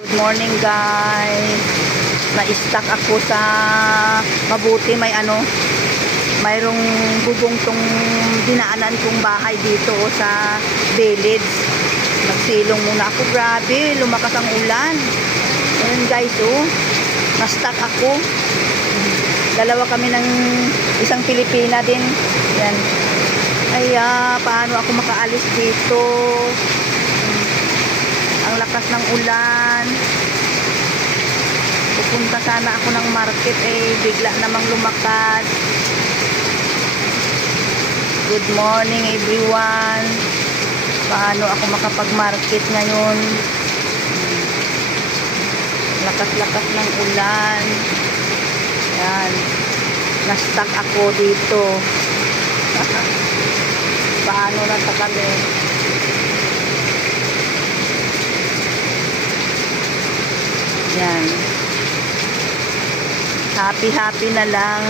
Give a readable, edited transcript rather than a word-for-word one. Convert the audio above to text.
Good morning guys. Na-stuck ako sa mabuti mayroong bubong tong dinaanan kong bahay dito sa Village. Nagsilong muna ako. Grabe, lumakas ang ulan. Ayun guys, na-stuck ako. Dalawa kami ng isang Pilipina din. Yan. Paano ako makaalis dito? Ang lakas ng ulan. Pupunta sana ako ng market, bigla namang lumakas. Good morning everyone. Paano ako makapag-market ngayon? Lakas-lakas ng ulan. Yan. Na-stuck ako dito. Paano na ta kami? Yan. Happy na lang.